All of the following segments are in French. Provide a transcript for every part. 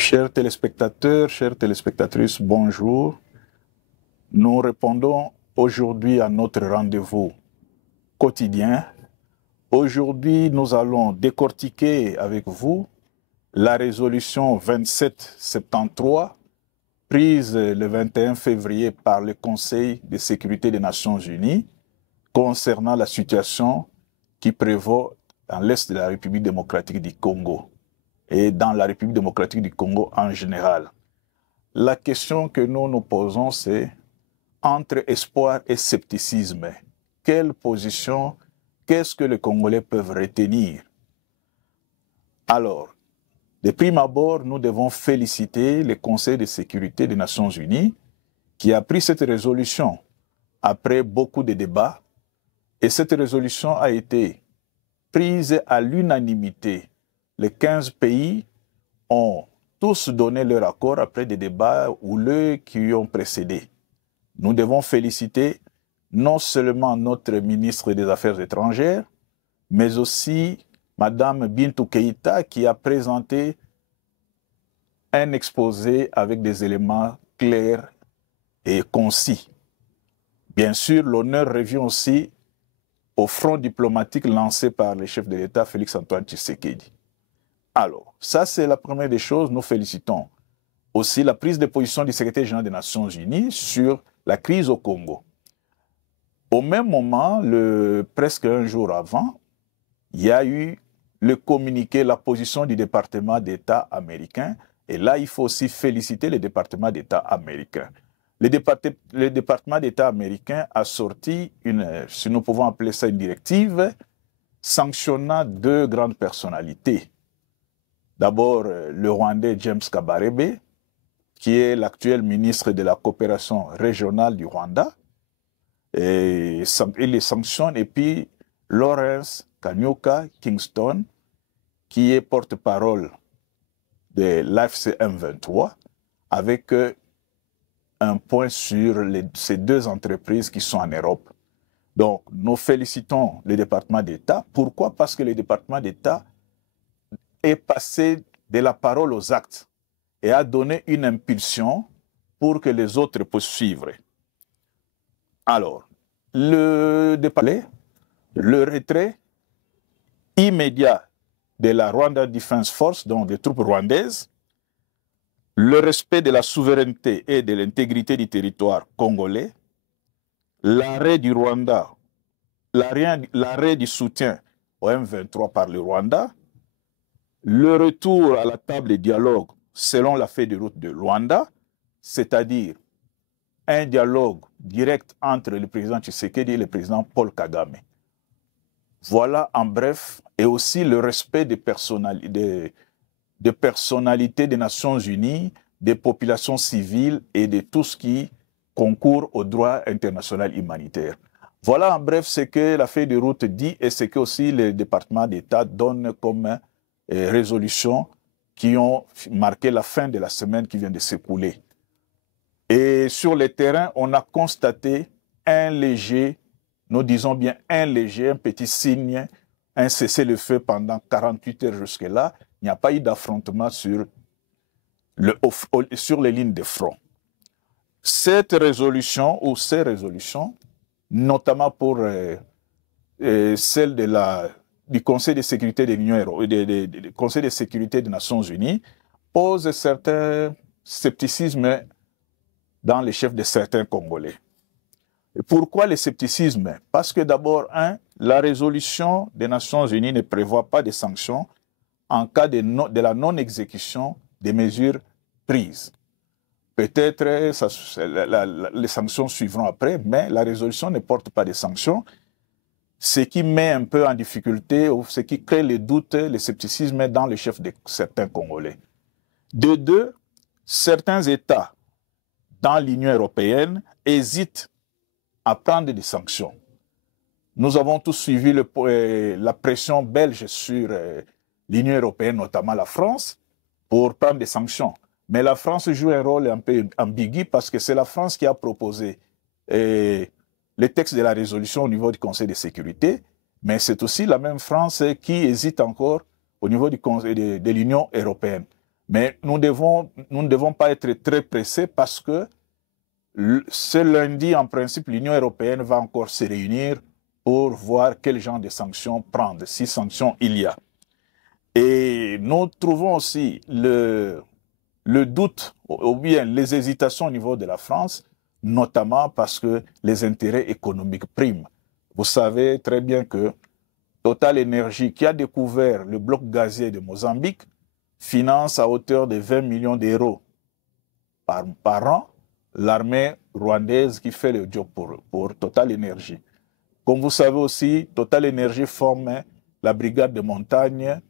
Chers téléspectateurs, chères téléspectatrices, bonjour. Nous répondons aujourd'hui à notre rendez-vous quotidien. Aujourd'hui, nous allons décortiquer avec vous la résolution 2773 prise le 21 février par le Conseil de sécurité des Nations Unies concernant la situation qui prévaut dans l'est de la République démocratique du Congo et dans la République démocratique du Congo en général. La question que nous nous posons, c'est entre espoir et scepticisme. Quelle position, qu'est-ce que les Congolais peuvent retenir? Alors, de prime abord, nous devons féliciter le Conseil de sécurité des Nations Unies qui a pris cette résolution après beaucoup de débats. Et cette résolution a été prise à l'unanimité. Les 15 pays ont tous donné leur accord après des débats houleux qui ont précédé. Nous devons féliciter non seulement notre ministre des Affaires étrangères, mais aussi Madame Bintou Keïta qui a présenté un exposé avec des éléments clairs et concis. Bien sûr, l'honneur revient aussi au front diplomatique lancé par le chef de l'État, Félix-Antoine Tshisekedi. Alors, ça c'est la première des choses. Nous félicitons aussi la prise de position du secrétaire général des Nations Unies sur la crise au Congo. Au même moment, presque un jour avant, il y a eu le communiqué, la position du département d'État américain. Et là, il faut aussi féliciter le département d'État américain. Le département d'État américain a sorti si nous pouvons appeler ça une directive, sanctionnant deux grandes personnalités. D'abord, le Rwandais James Kabarebe, qui est l'actuel ministre de la coopération régionale du Rwanda, et les sanctionne. Et puis, Lawrence Kanyuka Kingston, qui est porte-parole de l'AFC M23, avec un point sur ces deux entreprises qui sont en Europe. Donc, nous félicitons le département d'État. Pourquoi? Parce que le département d'État est passé de la parole aux actes et a donné une impulsion pour que les autres puissent suivre. Alors, le retrait immédiat de la Rwanda Defense Force, donc des troupes rwandaises, le respect de la souveraineté et de l'intégrité du territoire congolais, l'arrêt du Rwanda, l'arrêt du soutien au M23 par le Rwanda, le retour à la table de dialogue selon la feuille de route de Luanda, c'est-à-dire un dialogue direct entre le président Tshisekedi et le président Paul Kagame. Voilà en bref, et aussi le respect des personnalités des Nations Unies, des populations civiles et de tout ce qui concourt au droit international humanitaire. Voilà en bref ce que la feuille de route dit et ce que aussi le département d'État donne comme résolutions qui ont marqué la fin de la semaine qui vient de s'écouler. Et sur le terrain, on a constaté un léger, nous disons bien un léger, un petit signe, un cessez-le-feu pendant 48 heures jusque-là. Il n'y a pas eu d'affrontement sur les lignes de front. Cette résolution, ou ces résolutions, notamment pour celle du Conseil de sécurité de l'Union européenne, du Conseil de sécurité des Nations Unies, pose certains scepticismes dans les chefs de certains Congolais. Et pourquoi le scepticisme? Parce que d'abord, la résolution des Nations Unies ne prévoit pas de sanctions en cas de la non-exécution des mesures prises. Peut-être les sanctions suivront après, mais la résolution ne porte pas de sanctions, ce qui met un peu en difficulté ou ce qui crée les doutes, le scepticisme dans les chefs de certains Congolais. De deux, certains États dans l'Union européenne hésitent à prendre des sanctions. Nous avons tous suivi la pression belge sur l'Union européenne, notamment la France, pour prendre des sanctions. Mais la France joue un rôle un peu ambigu parce que c'est la France qui a proposé les textes de la résolution au niveau du Conseil de sécurité, mais c'est aussi la même France qui hésite encore au niveau de l'Union européenne. Mais nous ne devons pas être très pressés parce que ce lundi, en principe, l'Union européenne va encore se réunir pour voir quel genre de sanctions prendre, si sanctions il y a. Et nous trouvons aussi le doute ou bien les hésitations au niveau de la France, notamment parce que les intérêts économiques priment. Vous savez très bien que Total Energy, qui a découvert le bloc gazier de Mozambique, finance à hauteur de 20 millions d'euros par an l'armée rwandaise qui fait le job pour Total Energy. Comme vous savez aussi, Total Energy forme la brigade de montagne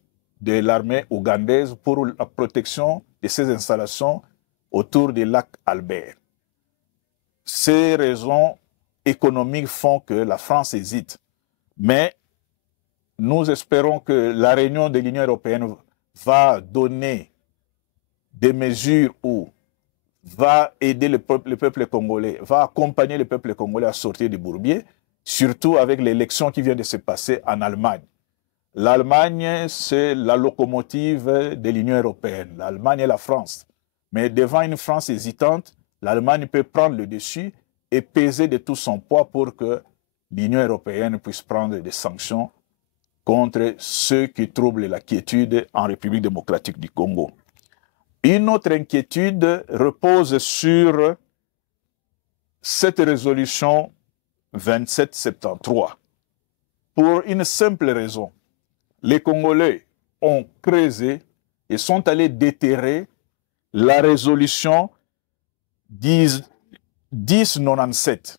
de l'armée ougandaise pour la protection de ces installations autour du lac Albert. Ces raisons économiques font que la France hésite. Mais nous espérons que la réunion de l'Union européenne va donner des mesures où va aider le peuple congolais, va accompagner le peuple congolais à sortir du bourbier, surtout avec l'élection qui vient de se passer en Allemagne. L'Allemagne, c'est la locomotive de l'Union européenne. L'Allemagne et la France. Mais devant une France hésitante, l'Allemagne peut prendre le dessus et peser de tout son poids pour que l'Union européenne puisse prendre des sanctions contre ceux qui troublent la quiétude en République démocratique du Congo. Une autre inquiétude repose sur cette résolution 2773. Pour une simple raison, les Congolais ont creusé et sont allés déterrer la résolution 1097.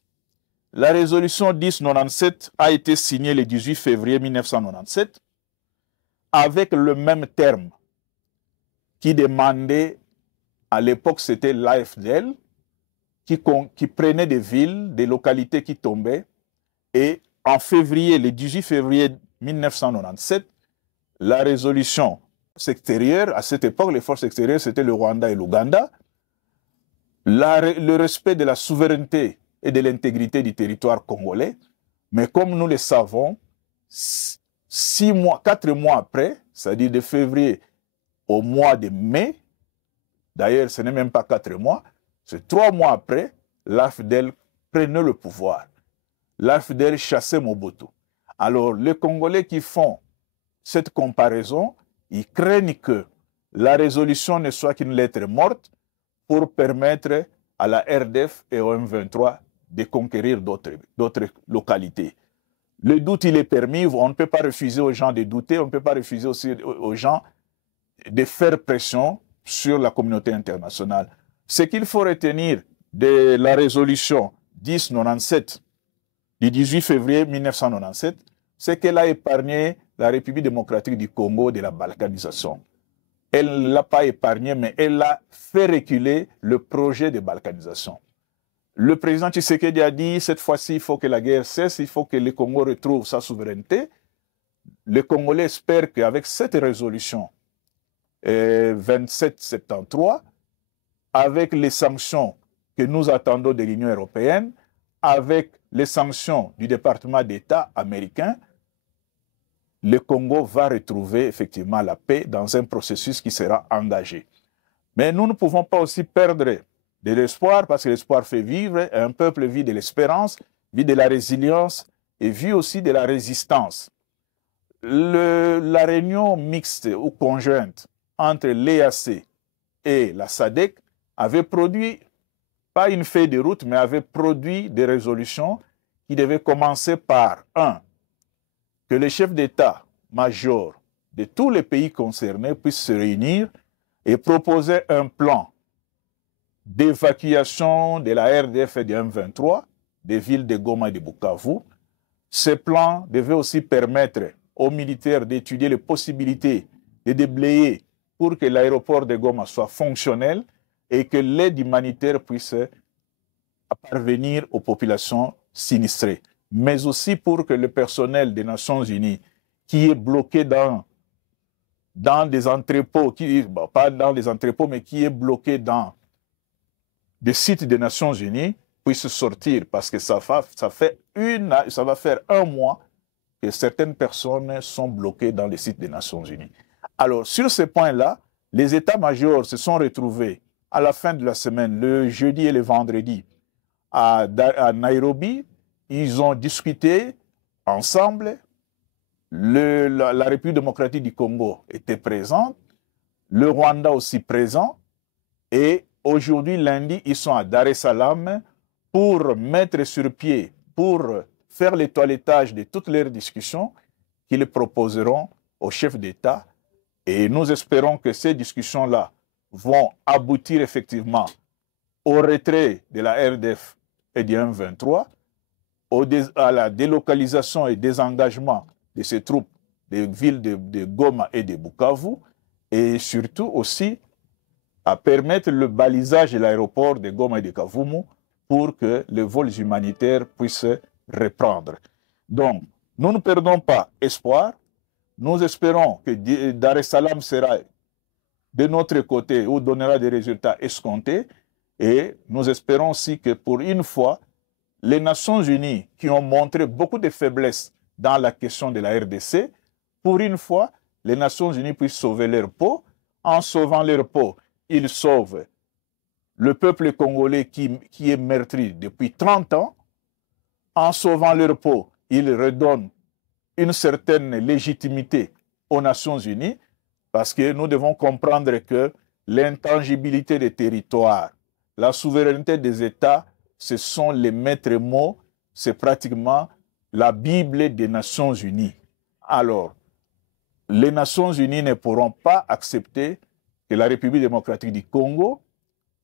La résolution 1097 a été signée le 18 février 1997 avec le même terme qui demandait, à l'époque c'était l'AFDL, qui prenait des villes, des localités qui tombaient, et en février, le 18 février 1997, la résolution extérieure, à cette époque, les forces extérieures, c'était le Rwanda et l'Ouganda, le respect de la souveraineté et de l'intégrité du territoire congolais, mais comme nous le savons, 4 mois après, c'est-à-dire de février au mois de mai, d'ailleurs ce n'est même pas 4 mois, c'est 3 mois après, l'AFDL prenait le pouvoir. L'AFDL chassait Mobutu. Alors les Congolais qui font cette comparaison, ils craignent que la résolution ne soit qu'une lettre morte pour permettre à la RDF et au M23 de conquérir d'autres localités. Le doute, il est permis, on ne peut pas refuser aux gens de douter, on ne peut pas refuser aussi aux gens de faire pression sur la communauté internationale. Ce qu'il faut retenir de la résolution 1097 du 18 février 1997, c'est qu'elle a épargné la République démocratique du Congo de la balkanisation. Elle ne l'a pas épargné, mais elle a fait reculer le projet de balkanisation. Le président Tshisekedi a dit, cette fois-ci, il faut que la guerre cesse, il faut que le Congo retrouve sa souveraineté. Les Congolais espèrent qu'avec cette résolution 2773, avec les sanctions que nous attendons de l'Union européenne, avec les sanctions du département d'État américain, le Congo va retrouver effectivement la paix dans un processus qui sera engagé. Mais nous ne pouvons pas aussi perdre de l'espoir, parce que l'espoir fait vivre, et un peuple vit de l'espérance, vit de la résilience et vit aussi de la résistance. La réunion mixte ou conjointe entre l'EAC et la SADC avait produit, pas une feuille de route, mais avait produit des résolutions qui devaient commencer par 1. Que les chefs d'État-major de tous les pays concernés puissent se réunir et proposer un plan d'évacuation de la RDF et du M23 des villes de Goma et de Bukavu. Ce plan devait aussi permettre aux militaires d'étudier les possibilités de déblayer pour que l'aéroport de Goma soit fonctionnel et que l'aide humanitaire puisse parvenir aux populations sinistrées, mais aussi pour que le personnel des Nations Unies qui est bloqué dans des entrepôts, pas dans des entrepôts, mais qui est bloqué dans des sites des Nations Unies puisse sortir, parce que ça va faire 1 mois que certaines personnes sont bloquées dans les sites des Nations Unies. Alors, sur ce point-là, les états-majors se sont retrouvés à la fin de la semaine, le jeudi et le vendredi, à Nairobi. Ils ont discuté ensemble. La République démocratique du Congo était présente, le Rwanda aussi présent. Et aujourd'hui, lundi, ils sont à Dar es Salaam pour mettre sur pied, pour faire le toilettage de toutes leurs discussions qu'ils proposeront aux chefs d'État. Et nous espérons que ces discussions-là vont aboutir effectivement au retrait de la RDF et du M23, à la délocalisation et désengagement de ces troupes des villes de Goma et de Bukavu, et surtout aussi à permettre le balisage de l'aéroport de Goma et de Kavumu pour que les vols humanitaires puissent reprendre. Donc, nous ne perdons pas espoir. Nous espérons que Dar es Salaam sera de notre côté ou donnera des résultats escomptés. Et nous espérons aussi que pour une fois, les Nations Unies qui ont montré beaucoup de faiblesses dans la question de la RDC, pour une fois, les Nations Unies puissent sauver leur peau. En sauvant leur peau, ils sauvent le peuple congolais qui est meurtri depuis 30 ans. En sauvant leur peau, ils redonnent une certaine légitimité aux Nations Unies, parce que nous devons comprendre que l'intangibilité des territoires, la souveraineté des États, ce sont les maîtres mots, c'est pratiquement la Bible des Nations Unies. Alors, les Nations Unies ne pourront pas accepter que la République démocratique du Congo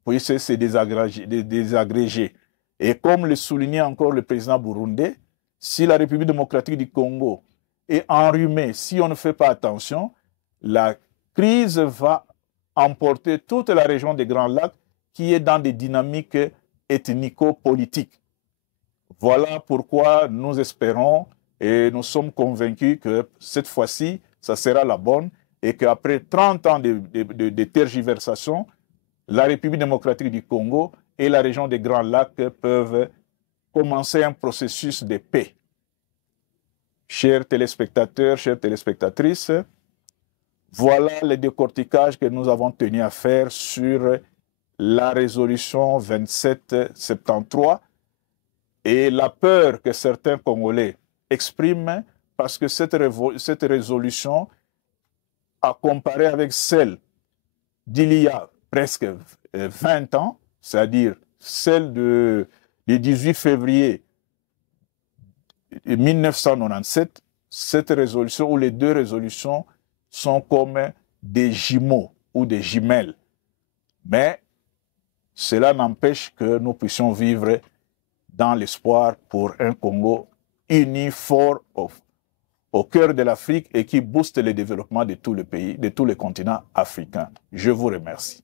puisse se désagréger. Et comme le soulignait encore le président burundais, si la République démocratique du Congo est enrhumée, si on ne fait pas attention, la crise va emporter toute la région des Grands Lacs qui est dans des dynamiques ethnico-politiques. Voilà pourquoi nous espérons et nous sommes convaincus que cette fois-ci, ça sera la bonne et qu'après 30 ans de tergiversation, la République démocratique du Congo et la région des Grands Lacs peuvent commencer un processus de paix. Chers téléspectateurs, chères téléspectatrices, voilà le décortiquage que nous avons tenu à faire sur la résolution 2773 et la peur que certains Congolais expriment parce que cette résolution, à comparer avec celle d'il y a presque 20 ans, c'est-à-dire celle du 18 février 1997, cette résolution ou les deux résolutions sont comme des jumeaux ou des jumelles. Mais cela n'empêche que nous puissions vivre dans l'espoir pour un Congo uni, fort, au cœur de l'Afrique et qui booste le développement de tous les pays, de tous les continents africains. Je vous remercie.